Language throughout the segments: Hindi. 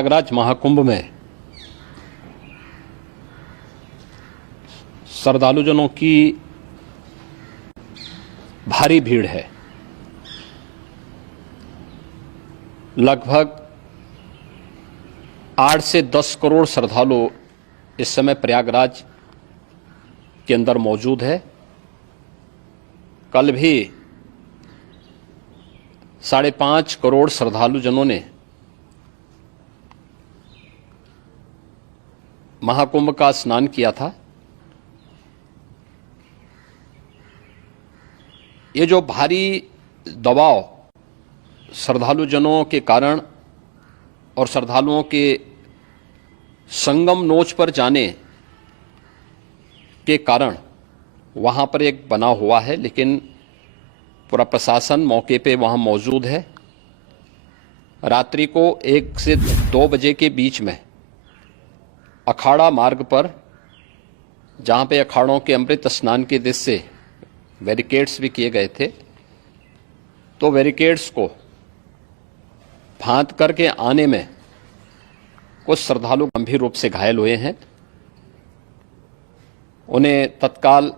प्रयागराज महाकुंभ में श्रद्धालुजनों की भारी भीड़ है। लगभग 8 से 10 करोड़ श्रद्धालु इस समय प्रयागराज के अंदर मौजूद है। कल भी 5.5 करोड़ श्रद्धालुजनों ने महाकुंभ का स्नान किया था। ये जो भारी दबाव श्रद्धालुजनों के कारण और श्रद्धालुओं के संगम नोच पर जाने के कारण वहाँ पर एक बना हुआ है, लेकिन पूरा प्रशासन मौके पे वहाँ मौजूद है। रात्रि को 1 से 2 बजे के बीच में अखाड़ा मार्ग पर, जहाँ पे अखाड़ों के अमृत स्नान के दृश्य से बैरिकेड्स भी किए गए थे, तो बैरिकेड्स को फांद करके आने में कुछ श्रद्धालु गंभीर रूप से घायल हुए हैं। उन्हें तत्काल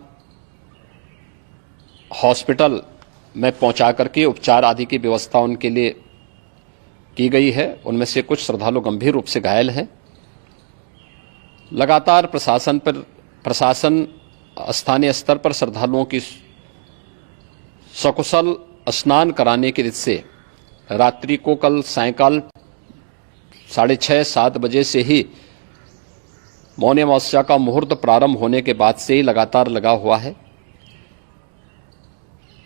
हॉस्पिटल में पहुंचा करके उपचार आदि की व्यवस्था उनके लिए की गई है। उनमें से कुछ श्रद्धालु गंभीर रूप से घायल हैं। लगातार प्रशासन स्थानीय स्तर पर श्रद्धालुओं की सकुशल स्नान कराने के दृष्टि से रात्रि को कल सायंकाल 6:30-7 बजे से ही मौनी अमावस्या का मुहूर्त प्रारंभ होने के बाद से ही लगातार लगा हुआ है।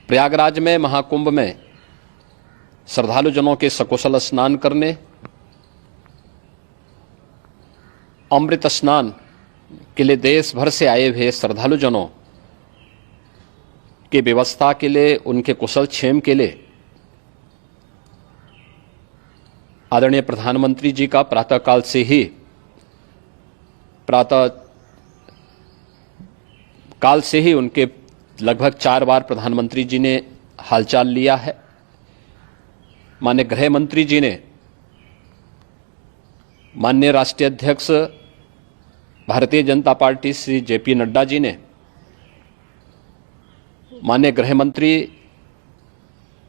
प्रयागराज में महाकुंभ में श्रद्धालुजनों के सकुशल स्नान करने, अमृत स्नान के लिए देश भर से आए हुए श्रद्धालुजनों की व्यवस्था के लिए, उनके कुशल क्षेम के लिए आदरणीय प्रधानमंत्री जी का प्रातःकाल से ही उनके लगभग 4 बार प्रधानमंत्री जी ने हालचाल लिया है। माननीय गृह मंत्री जी ने, माननीय राष्ट्रीय अध्यक्ष भारतीय जनता पार्टी श्री जेपी नड्डा जी ने, माननीय गृह मंत्री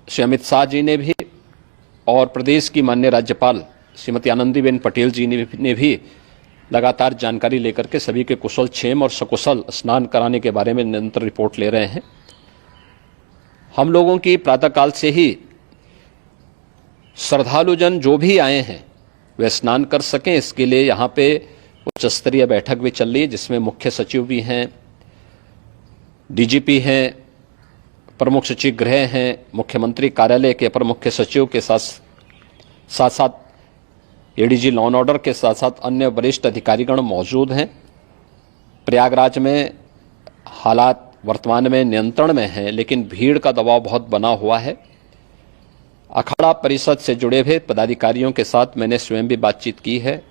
श्री अमित शाह जी ने भी, और प्रदेश की माननीय राज्यपाल श्रीमती आनंदीबेन पटेल जी ने भी लगातार जानकारी लेकर के सभी के कुशल क्षेम और सकुशल स्नान कराने के बारे में निरंतर रिपोर्ट ले रहे हैं। हम लोगों की प्रातःकाल से ही श्रद्धालुजन जो भी आए हैं वे स्नान कर सकें, इसके लिए यहाँ पे उच्च स्तरीय बैठक भी चल रही है, जिसमें मुख्य सचिव भी हैं, डीजीपी हैं, प्रमुख सचिव गृह हैं, मुख्यमंत्री कार्यालय के अपर मुख्य सचिव के साथ साथ एडीजी लॉ एंड ऑर्डर के साथ साथ अन्य वरिष्ठ अधिकारीगण मौजूद हैं। प्रयागराज में हालात वर्तमान में नियंत्रण में हैं, लेकिन भीड़ का दबाव बहुत बना हुआ है। अखाड़ा परिषद से जुड़े हुए पदाधिकारियों के साथ मैंने स्वयं भी बातचीत की है।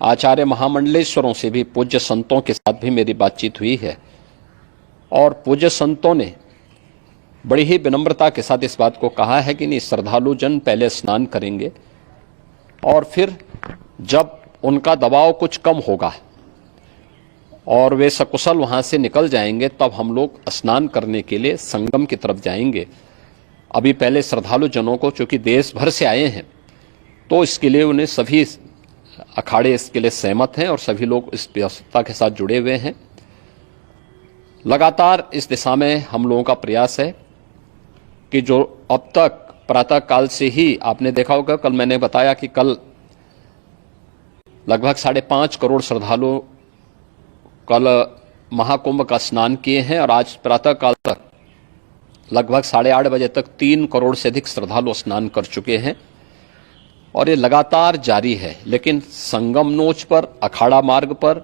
आचार्य महामंडलेश्वरों से भी, पूज्य संतों के साथ भी मेरी बातचीत हुई है, और पूज्य संतों ने बड़ी ही विनम्रता के साथ इस बात को कहा है कि नहीं, श्रद्धालुजन पहले स्नान करेंगे और फिर जब उनका दबाव कुछ कम होगा और वे सकुशल वहां से निकल जाएंगे, तब हम लोग स्नान करने के लिए संगम की तरफ जाएंगे। अभी पहले श्रद्धालुजनों को, चूंकि देश भर से आए हैं, तो इसके लिए उन्हें सभी अखाड़े इसके लिए सहमत हैं और सभी लोग इस व्यवस्था के साथ जुड़े हुए हैं। लगातार इस दिशा में हम लोगों का प्रयास है कि जो अब तक प्रातःकाल से ही आपने देखा होगा, कल मैंने बताया कि कल लगभग 5.5 करोड़ श्रद्धालु कल महाकुंभ का स्नान किए हैं, और आज प्रातःकाल तक लगभग 8:30 बजे तक 3 करोड़ से अधिक श्रद्धालु स्नान कर चुके हैं, और ये लगातार जारी है। लेकिन संगम नोच पर, अखाड़ा मार्ग पर,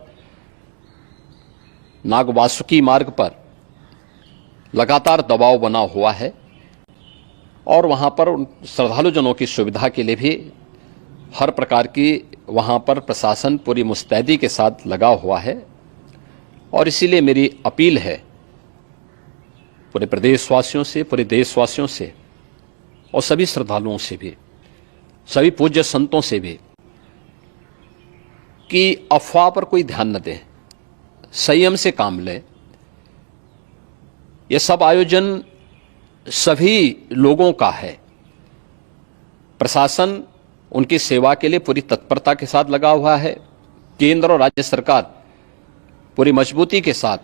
नागवासुकी मार्ग पर लगातार दबाव बना हुआ है, और वहां पर श्रद्धालुजनों की सुविधा के लिए भी हर प्रकार की वहां पर प्रशासन पूरी मुस्तैदी के साथ लगा हुआ है। और इसीलिए मेरी अपील है पूरे प्रदेशवासियों से, पूरे देशवासियों से, और सभी श्रद्धालुओं से भी, सभी पूज्य संतों से भी कि अफवाह पर कोई ध्यान न दें, संयम से काम लें। ये सब आयोजन सभी लोगों का है। प्रशासन उनकी सेवा के लिए पूरी तत्परता के साथ लगा हुआ है। केंद्र और राज्य सरकार पूरी मजबूती के साथ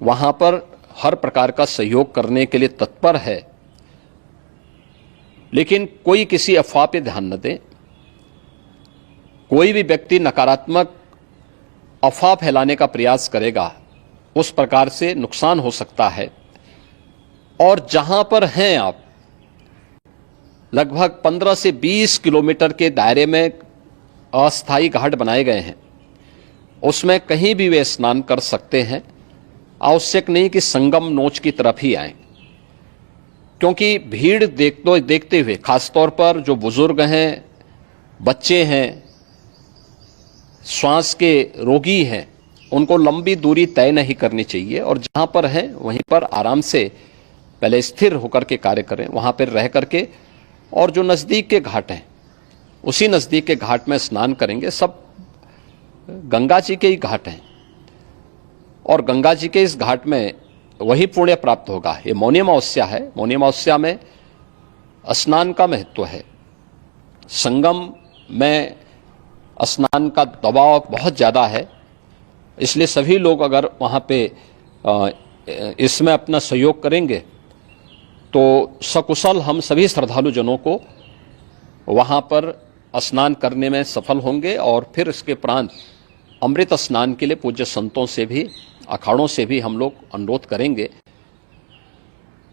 वहां पर हर प्रकार का सहयोग करने के लिए तत्पर है। लेकिन कोई किसी अफवाह पे ध्यान न दे। कोई भी व्यक्ति नकारात्मक अफवाह फैलाने का प्रयास करेगा, उस प्रकार से नुकसान हो सकता है। और जहां पर हैं आप, लगभग 15 से 20 किलोमीटर के दायरे में अस्थायी घाट बनाए गए हैं, उसमें कहीं भी वे स्नान कर सकते हैं। आवश्यक नहीं कि संगम नोच की तरफ ही आएं, क्योंकि भीड़ देखते हुए, खासतौर पर जो बुजुर्ग हैं, बच्चे हैं, श्वास के रोगी हैं, उनको लंबी दूरी तय नहीं करनी चाहिए। और जहां पर हैं वहीं पर आराम से पहले स्थिर होकर के कार्य करें, वहां पर रह करके। और जो नज़दीक के घाट हैं, उसी नज़दीक के घाट में स्नान करेंगे। सब गंगा जी के ही घाट हैं और गंगा जी के इस घाट में वही पुण्य प्राप्त होगा। ये मौनी अमावस्या है। मौनी अमावस्या में स्नान का महत्व है। संगम में स्नान का दबाव बहुत ज़्यादा है, इसलिए सभी लोग अगर वहाँ पे इसमें अपना सहयोग करेंगे तो सकुशल हम सभी श्रद्धालु जनों को वहाँ पर स्नान करने में सफल होंगे। और फिर इसके उपरांत अमृत स्नान के लिए पूज्य संतों से भी, अखाड़ों से भी हम लोग अनुरोध करेंगे।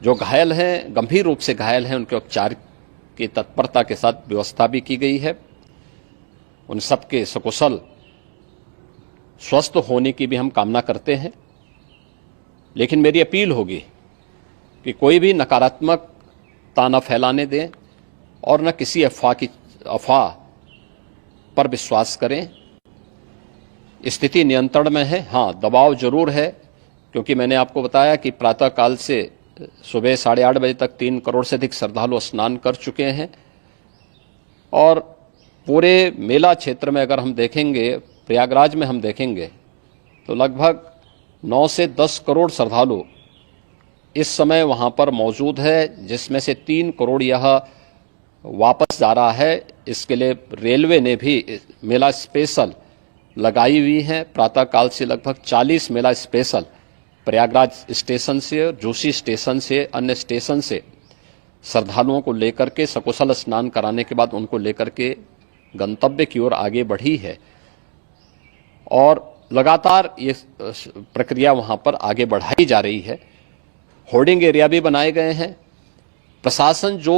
जो घायल हैं, गंभीर रूप से घायल हैं, उनके उपचार की तत्परता के साथ व्यवस्था भी की गई है। उन सबके सकुशल स्वस्थ होने की भी हम कामना करते हैं। लेकिन मेरी अपील होगी कि कोई भी नकारात्मकता न फैलाने दें और न किसी अफवाह पर विश्वास करें। स्थिति नियंत्रण में है। हाँ, दबाव जरूर है, क्योंकि मैंने आपको बताया कि प्रातःकाल से सुबह 8:30 बजे तक 3 करोड़ से अधिक श्रद्धालु स्नान कर चुके हैं। और पूरे मेला क्षेत्र में अगर हम देखेंगे, प्रयागराज में हम देखेंगे, तो लगभग 9 से 10 करोड़ श्रद्धालु इस समय वहाँ पर मौजूद है, जिसमें से 3 करोड़ यह वापस जा रहा है। इसके लिए रेलवे ने भी मेला स्पेशल लगाई हुई है। प्रातःकाल से लगभग 40 मेला स्पेशल प्रयागराज स्टेशन से, जोशी स्टेशन से, अन्य स्टेशन से श्रद्धालुओं को लेकर के सकुशल स्नान कराने के बाद उनको लेकर के गंतव्य की ओर आगे बढ़ी है। और लगातार ये प्रक्रिया वहाँ पर आगे बढ़ाई जा रही है। होर्डिंग एरिया भी बनाए गए हैं। प्रशासन जो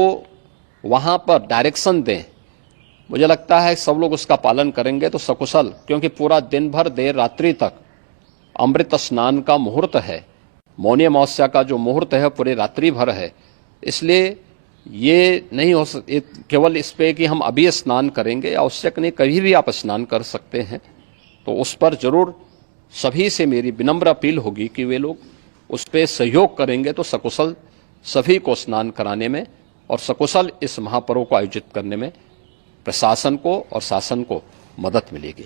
वहाँ पर डायरेक्शन दें, मुझे लगता है सब लोग उसका पालन करेंगे तो सकुशल, क्योंकि पूरा दिन भर देर रात्रि तक अमृत स्नान का मुहूर्त है। मौनी अमावस्या का जो मुहूर्त है पूरे रात्रि भर है। इसलिए ये नहीं हो केवल इस पे कि हम अभी स्नान करेंगे, आवश्यक नहीं, कभी भी आप स्नान कर सकते हैं। तो उस पर जरूर सभी से मेरी विनम्र अपील होगी कि वे लोग उस पर सहयोग करेंगे तो सकुशल सभी को स्नान कराने में और सकुशल इस महापर्व को आयोजित करने में प्रशासन को और शासन को मदद मिलेगी।